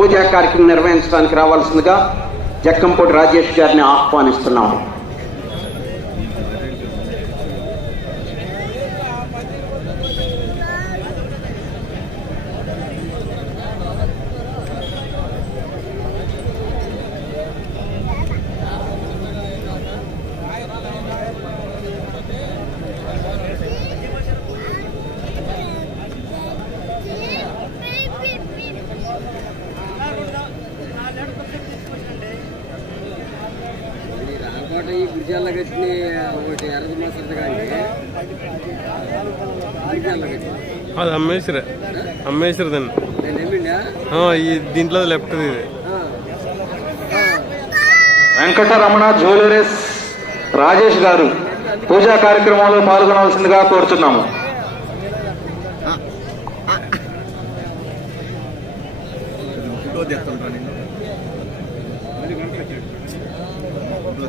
పూజా కార్యక్రమం నిర్వహించడానికి రావాల్సిందిగా జక్కంపూడి రాజేష్ గారిని ఆహ్వానిస్తున్నాము. ఈ రాకోట ఈ గురిజాల కట్టిన ఒకటి ఎర్ర మసరది కానీ గురిజాల అది అమ్మేసిరే అమ్మేసిరదండి నేను ఏమిండా ఈ దీంట్లో లెఫ్ట్ ఇది. వెంకటరమణ జ్యువెలరీస్ రాజేష్ గారు పూజా కార్యక్రమంలో పాల్గొనవలసిందిగా కోరుతున్నాము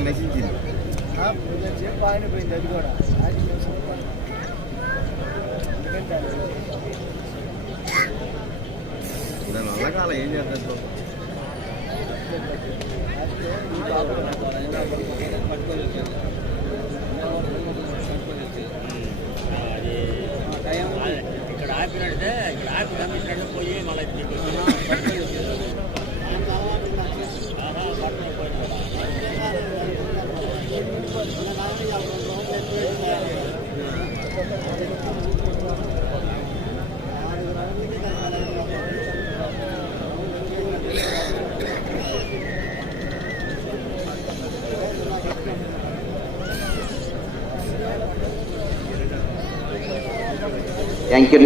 వైపు నశించింది దాని వల్ల కాలం ఏం చేద్దాం ఇక్కడ ఆపినట్టే ఇక్కడ ఆపి కమిషనర్ పోయి మళ్ళీ thank you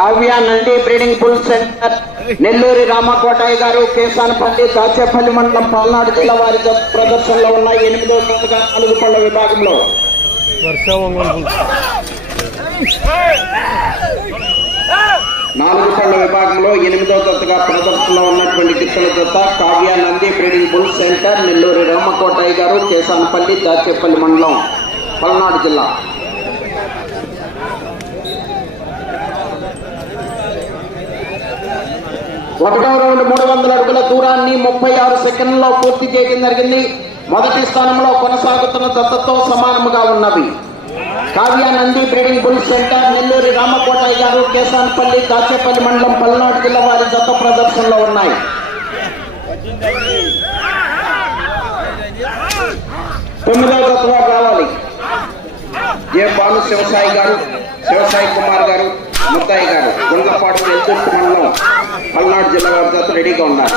Kavya Nandi breeding bull centre Nelluri Ramakotaiah garu Kesanapalli Dachepalli మండలం పల్నాడు జిల్లా వారి ప్రదర్శనలో ఉన్న ఎనిమిదో తరగతి నాలుగు పళ్ళ విభాగంలో. నాలుగు పళ్ళ విభాగంలో ఎనిమిదో జతగా ప్రదర్శనలో ఉన్నటువంటి గిత్తల జత Kavya Nandi breeding bull centre Nelluri Ramakotaiah garu Kesanapalli Dachepalli మండలం పల్నాడు జిల్లా. ఒకటో రౌండ్ మూడు వందల అడుగుల దూరాన్ని ముప్పై ఆరు సెకండ్లో పూర్తి చేయడం జరిగింది. మొదటి స్థానంలో కొనసాగుతున్న దత్తతో సమానముగా ఉన్నవి. Kavya Nandi breeding bull centre Nelluri Ramakotaiah garu Kesanpalli Dachepalli మండలం పల్నాడు జిల్లా వారి జత ప్రదర్శనలో ఉన్నాయి. తొమ్మిదవ జతగా రావాలి ఏ భాను శివసాయి గారు శివసాయి కుమార్ గారు ముత్తాయి గారు గుండ్లపాడు ఎల్దుర్తి మండలం పల్నాడు జిల్లా వారి చేత రెడీగా ఉన్నారు.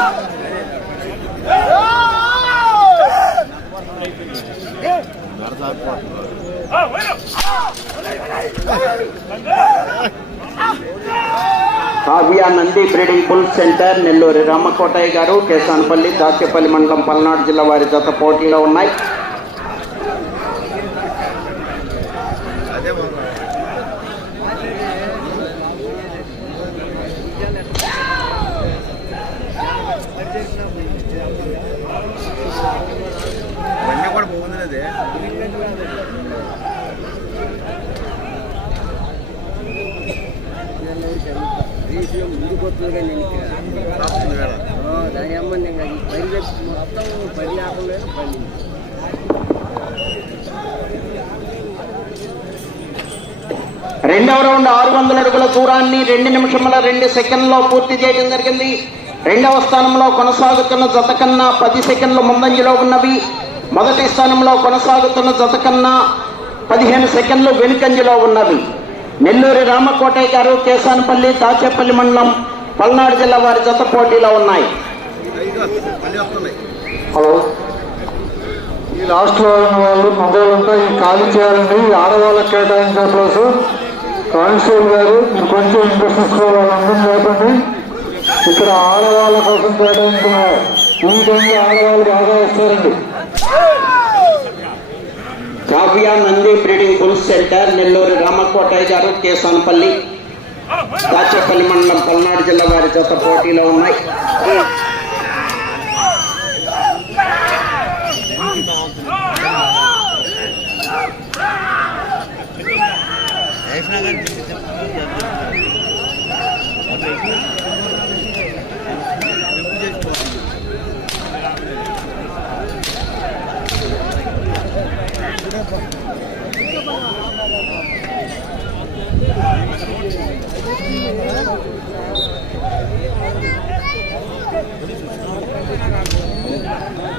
Kavya Nandi breeding bull centre Nelluri Ramakotaiah garu Kesanapalli Dachepalli మండలం పల్నాడు జిల్లా వారి జత పోటీలో ఉన్నాయి అదే మొన్న ఇవన్నీ కూడా బాగుంది అదే ముందు నేను దాని అమ్మంది ఇంకా పని మొత్తం పని లేకుండా పని రెండవ రౌండ్ ఆరు వందల అడుగుల దూరాన్ని రెండు నిమిషముల రెండు సెకండ్లో పూర్తి చేయడం జరిగింది. రెండవ స్థానంలో కొనసాగుతున్న జత కన్నా పది సెకండ్లు ముందంజలో ఉన్నవి. మొదటి స్థానంలో కొనసాగుతున్న జత కన్నా పదిహేను సెకండ్లు వెనుకంజలో ఉన్నవి. నెల్లూరి రామకోటయ్య గారు కేసానపల్లి తాచేపల్లి మండలం పల్నాడు జిల్లా వారి జత పోటీలో ఉన్నాయి. హలో. ఈ లాస్ట్లో ఉన్న వాళ్ళు మగవాళ్ళంతా ఈ ఖాళీ చేయాలండి. ఆడవాళ్ళకి కేటాయించిన ప్లేస్ కానిస్టేబుల్ గారు మీరు కొంచెం ఇంట్రెస్ట్ తీసుకోవాలి వాళ్ళందరూ లేకండి ఇక్కడ ఆడవాళ్ళ కోసం కేటాయించిన ఈ టైంలో ఆడవాళ్ళు బాగా వస్తారండి Kavya Nandi breeding bull centre Nellore Ramakotaiah garu Kesanapalli. Dachepalli మండలం పల్నాడు జిల్లా వారి చేత పోటీలో ఉన్నాయి.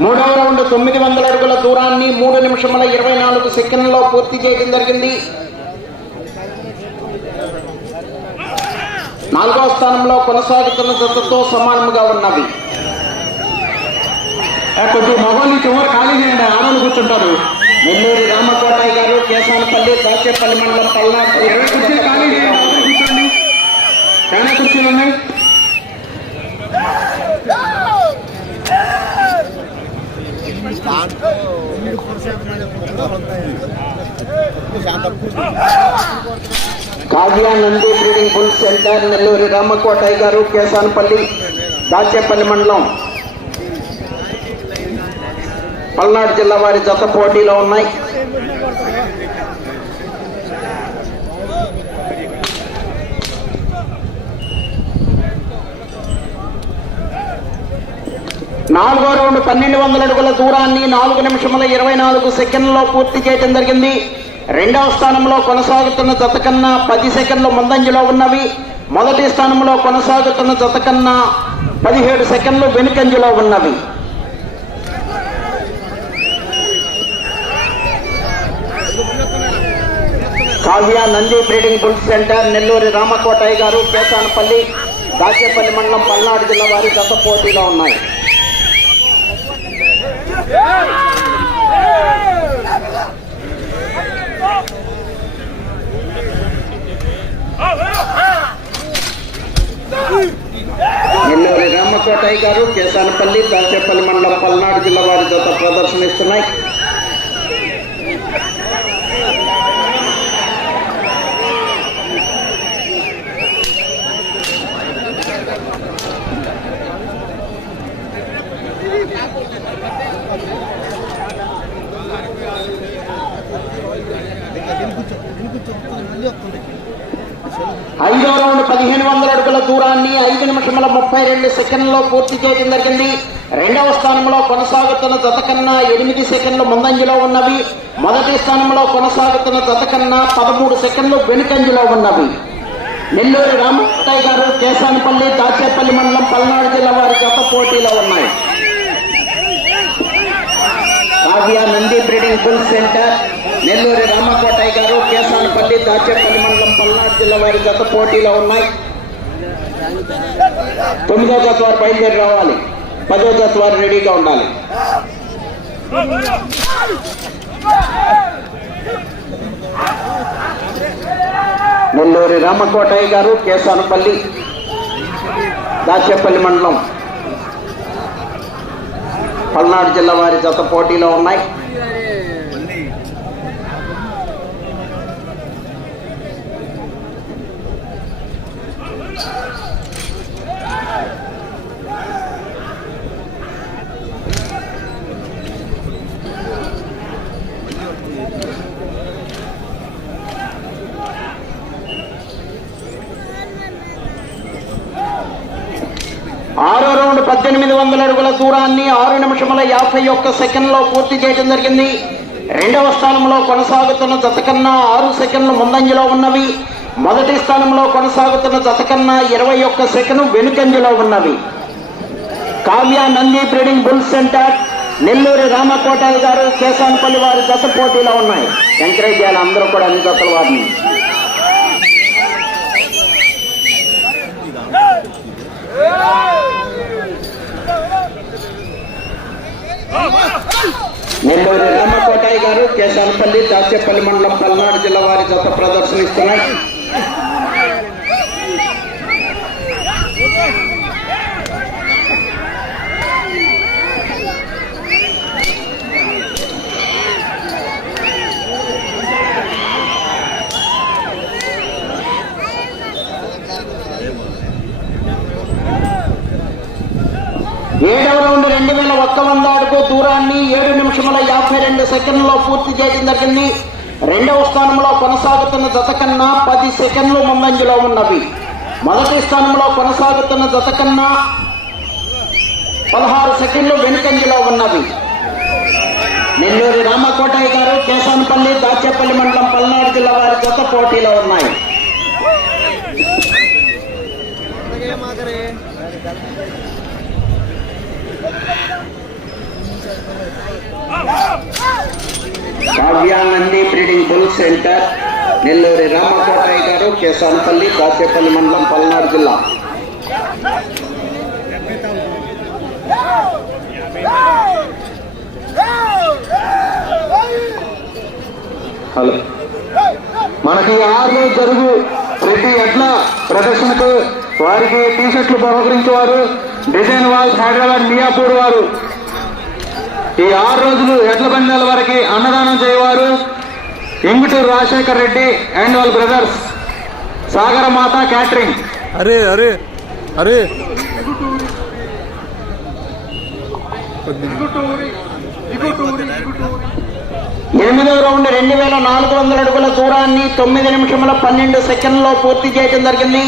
మూడవ రౌండ్ తొమ్మిది వందల అడుగుల దూరాన్ని మూడు నిమిషముల ఇరవై నాలుగు సెకండ్లలో పూర్తి చేయడం జరిగింది. నాలుగవ స్థానంలో కొనసాగుతున్న జతతో సమానముగా ఉన్నవి కొంచెం మొగోళ్ళు చివరి ఖాళీ చేయండి ఆడలు కూర్చుంటారు నెల్లూరు రామకోటయ్య గారు కేసానపల్లి దాచేపల్లి మండలం పల్నాడు. ఖాళీ చేయండి. చాలా కుర్చీలు ఉన్నాయి? Kavya Nandi breeding bull centre Nelluri Ramakotaiah garu Kesanapalli Dachepalli మండలం. పల్నాడు జిల్లా వారి జత పోటీలో ఉన్నాయి. నాలుగో రౌండ్ పన్నెండు వందల అడుగుల దూరాన్ని నాలుగు నిమిషముల ఇరవై నాలుగు సెకండ్లలో పూర్తి చేయడం జరిగింది. రెండవ స్థానంలో కొనసాగుతున్న జత కన్నా పది సెకండ్లు ముందంజలో ఉన్నవి. మొదటి స్థానంలో కొనసాగుతున్న జత కన్నా పదిహేడు సెకండ్లు వెనుకంజలో ఉన్నవి. Kavya Nandi breeding bull centre Nelluri Ramakotaiah garu Kesanapalli Dachepalli మండలం పల్నాడు జిల్లా వారి గత పోటీలో ఉన్నాయి. నెల్లూరి రామకోటయ్య గారు కేసానపల్లి దాచేపల్లి మండలం పల్నాడు జిల్లా వారి జత ప్రదర్శనిస్తున్నాయి. ఐదో రౌండ్ పదిహేను వందల అడుగుల దూరాన్ని ఐదు నిమిషముల ముప్పై రెండు సెకండ్లో పూర్తి చేయడం జరిగింది. రెండవ స్థానంలో కొనసాగుతున్న జత కన్నా ఎనిమిది సెకండ్లు ముందంజలో ఉన్నవి. మొదటి స్థానంలో కొనసాగుతున్న జత కన్నా పదమూడు సెకండ్లు వెనుకంజలో ఉన్నవి. నెల్లూరు రామయ్య గారు కేసానపల్లి దాచేపల్లి మండలం పల్నాడు జిల్లా వారి జత పోటీలో ఉన్నాయి. Kavya Nandi breeding bull centre Nelluri Ramakotaiah garu Kesanapalli Dachepalli మండలం పల్నాడు జిల్లా వారి జత పోటీలో ఉన్నాయి. తొమ్మిదో గత వారు బయలుదేరి రావాలి. పదో గత వారు రెడీగా ఉండాలి. నెల్లూరి రామకోటయ్య గారు కేసానపల్లి దాచేపల్లి మండలం పల్నాడు జిల్లా వారి జత పోటీలో ఉన్నాయి. ఆరో పద్దెనిమిది వందల అడుగుల దూరాన్ని ఆరు నిమిషముల యాభై ఒక్క సెకండ్లో పూర్తి చేయడం జరిగింది. రెండవ స్థానంలో కొనసాగుతున్న జత కన్నా ఆరు సెకండ్లు ముందంజలో ఉన్నవి. మొదటి స్థానంలో కొనసాగుతున్న జత కన్నా ఇరవై ఒక్క సెకండ్ వెనుకంజలో ఉన్నవి. Kavya Nandi breeding bull centre Nellore Ramakotaiah garu Kesanapalli వారి జత పోటీలో ఉన్నాయి. ఎంకరేజ్ చేయాలి అందరూ కూడా అన్ని జతల వారిని నెల్లూరి రామకోటయ్య గారు కేశాన్పల్లి దాచేపల్లి మండలం పల్నాడు జిల్లా వారి జత ప్రదర్శనిస్తున్నాయి ఏడవ రౌండ్ రెండు వేల ఒక్క వంద అడుగు దూరాన్ని ఏడు నిమిషముల యాభై రెండు సెకండ్లో పూర్తి చేయడం జరిగింది. రెండవ స్థానంలో కొనసాగుతున్న జత కన్నా పది సెకండ్లు ముందంజలో ఉన్నవి. మొదటి స్థానంలో కొనసాగుతున్న జత కన్నా పదహారు సెకండ్లు వెనుకంజలో ఉన్నవి. నెల్లూరి రామకోటయ్య గారు కేశాన్పల్లి దాచేపల్లి మండలం పల్నాడు జిల్లా వారి జత పోటీలో ఉన్నాయి. Kavyanandi breeding bull center Nelluri Ramakotaiah garu Kesanapalli Dachepalli మండలం పల్నాడు జిల్లా. హలో. మనకి ఆరు జరుగు ప్రతి ఎడ్ల ప్రదర్శనకు వారికి టీ షర్ట్లు బహుకరించేవారు డిజైన్ వాల్స్ హైదరాబాద్ మియాపూర్ వారు. ఈ ఆరు రోజులు ఎడ్ల బండాల వరకు అన్నదానం చేయవారు. ఇంగుటూరు రాజశేఖర్ రెడ్డి అండ్ వాళ్ళ బ్రదర్స్. సాగర మాత క్యాటరింగ్. అరే అరే అరే. ఎనిమిదవ రౌండ్ రెండు వేల నాలుగు వందల అడుగుల దూరాన్ని తొమ్మిది నిమిషముల పన్నెండు సెకండ్లో పూర్తి చేయడం జరిగింది.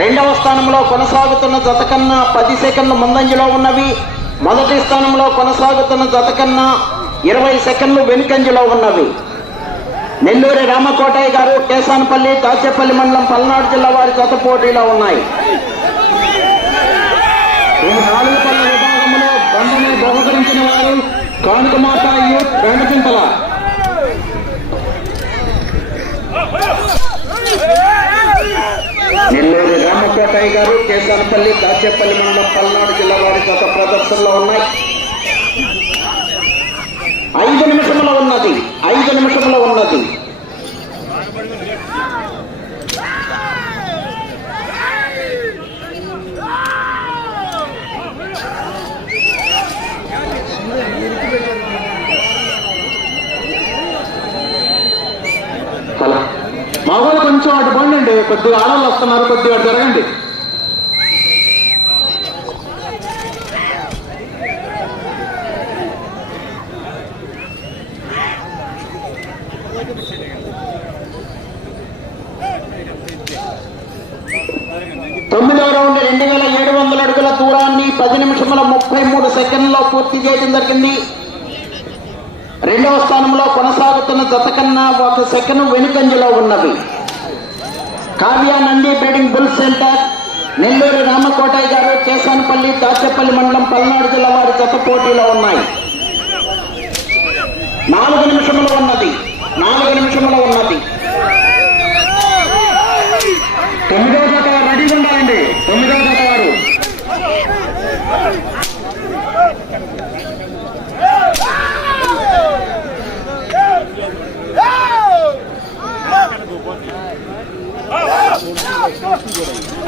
రెండవ స్థానంలో కొనసాగుతున్న జత కన్నా పది సెకండ్లు ముందంజలో ఉన్నవి. మొదటి స్థానంలో కొనసాగుతున్న జత కన్నా ఇరవై సెకండ్లు వెనుకంజలో ఉన్నవి. నెల్లూరి రామకోటయ్య గారు కేశానపల్లి కాచేపల్లి మండలం పల్నాడు జిల్లా వారి జత పోటీలో ఉన్నాయి. ఈ నాలుగు పళ్ళ విభాగంలో బండని బహుకరించిన వారు కానుకమాత యూత్ వెంకటింపల నెల్లూరి రామకోటయ్య గారు కేశానపల్లి కాచేపల్లి మండలం పల్నాడు జిల్లా వారి గత ప్రదర్శనలో ఉన్నాయి. ఐదు నిమిషముల ఉన్నది. ఐదు నిమిషముల ఉన్నది. హలో మగవాళ్ళు కొంచెం అటు పండండి. కొద్దిగా ఆడవాళ్ళు వస్తున్నారు కొద్దిగా అటు జరగండి. తొమ్మిదవ రౌండ్ రెండు వేల ఏడు వందల అడుగుల దూరాన్ని పది నిమిషముల ముప్పై మూడు సెకండ్లో పూర్తి చేయడం జరిగింది. రెండవ స్థానంలో కొనసాగుతున్న జత కన్నా ఒక సెకండ్ వెనుకంజలో ఉన్నవి Kavya Nandi breeding bull centre Nellore Ramakotaiah garu Kesanapalli Dachepalli మండలం పల్నాడు జిల్లా వారి జత పోటీలో ఉన్నాయి. నాలుగు నిమిషములు ఉన్నది. నాలుగు నిమిషములు ఉన్నది. తొమ్మిదవ జత వారు రెడీగా ఉండాలండి తొమ్మిదవ జత వారు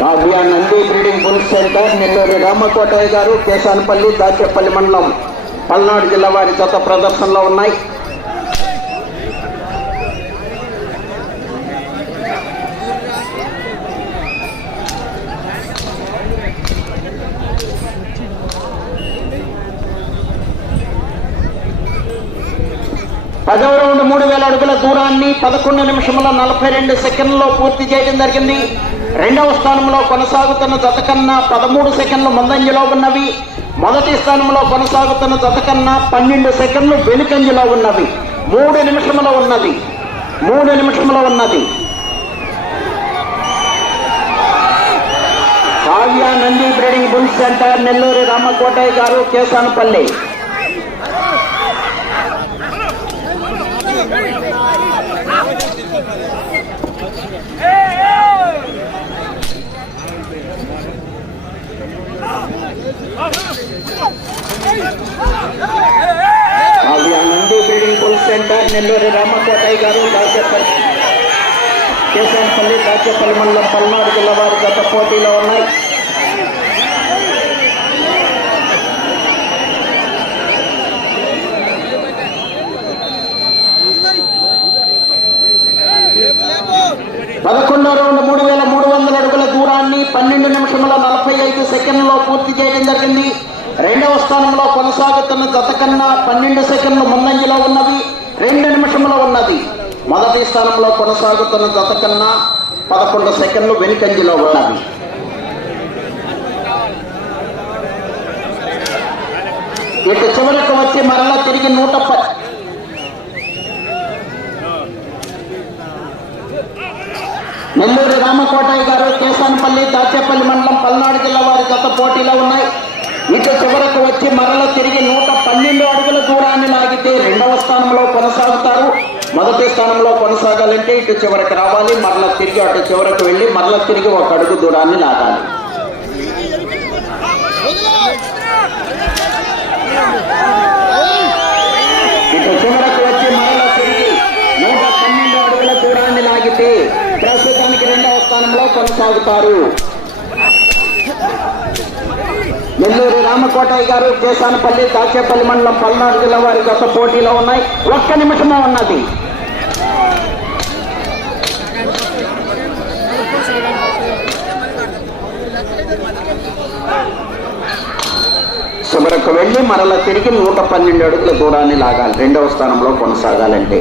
Kavya Nandi breeding bull centre Nellore Ramakotaiah garu Kesanapalli Dachepalli మండలం పల్నాడు జిల్లా వారి జత ప్రదర్శనలో ఉన్నాయి. పదవ రౌండ్ మూడు వేల అడుగుల దూరాన్ని పదకొండు నిమిషముల నలభై రెండు సెకండ్లో పూర్తి చేయడం జరిగింది. రెండవ స్థానంలో కొనసాగుతున్న జత కన్నా పదమూడు సెకండ్లు ముందంజలో ఉన్నవి. మొదటి స్థానంలో కొనసాగుతున్న జత కన్నా పన్నెండు సెకండ్లు వెనుకంజలో ఉన్నవి. మూడు నిమిషంలో ఉన్నది. మూడు నిమిషంలో ఉన్నది. Kavya Nandi breeding bull centre Nelluri Ramakotaiah garu Kesanapalli Nandi breeding centre Nellore Ramakotaiah garu Dachepalli Kesanapalli Dachepalli మండలం పల్నాడు జిల్లా వారు గత పోటీలో ఉన్నాయి పదకొండో రౌండ్ మూడు వేల మూడు వందల అడుగుల దూరాన్ని పన్నెండు నిమిషముల నలభై ఐదు సెకండ్లో పూర్తి చేయడం జరిగింది. రెండవ స్థానంలో కొనసాగుతున్న జత కన్నా పన్నెండు సెకండ్లు ముందంజలో ఉన్నది రెండు నిమిషంలో ఉన్నది. మొదటి స్థానంలో కొనసాగుతున్న జత కన్నా పదకొండు సెకండ్లు వెనుకంజలో ఉన్నది. ఇటు చివరకు వచ్చి మరలా తిరిగి నూట ప- నెల్లూరు రామకోటయ్య గారు కేసానపల్లి దాచేపల్లి మండలం పల్నాడు జిల్లా వారి గత పోటీలో ఉన్నాయి. ఇక చివరకు వచ్చి మరల తిరిగి నూట పన్నెండు అడుగుల దూరాన్ని లాగితే రెండవ స్థానంలో కొనసాగుతారు. మొదటి స్థానంలో కొనసాగాలంటే ఇటు చివరికి రావాలి మరల తిరిగి అటు చివరకు వెళ్ళి మరల తిరిగి ఒక అడుగు దూరాన్ని లాగాలి. ఇటు చివరకు వచ్చి మరల తిరిగి నూట పన్నెండు అడుగుల దూరాన్ని లాగితే ప్రస్తుతానికి రెండవ స్థానంలో కొనసాగుతారు. నెల్లూరు రామకోటయ్య గారు కేసానపల్లి దాచేపల్లి మండలం పల్నాడు జిల్లా వారి గత పోటీలో ఉన్నాయి. ఒక్క నిమిషమే ఉన్నది. చివరకు వెళ్ళి మరల తిరిగి నూట పన్నెండు అడుగుల దూరాన్ని లాగాలి. రెండవ స్థానంలో కొనసాగాలంటే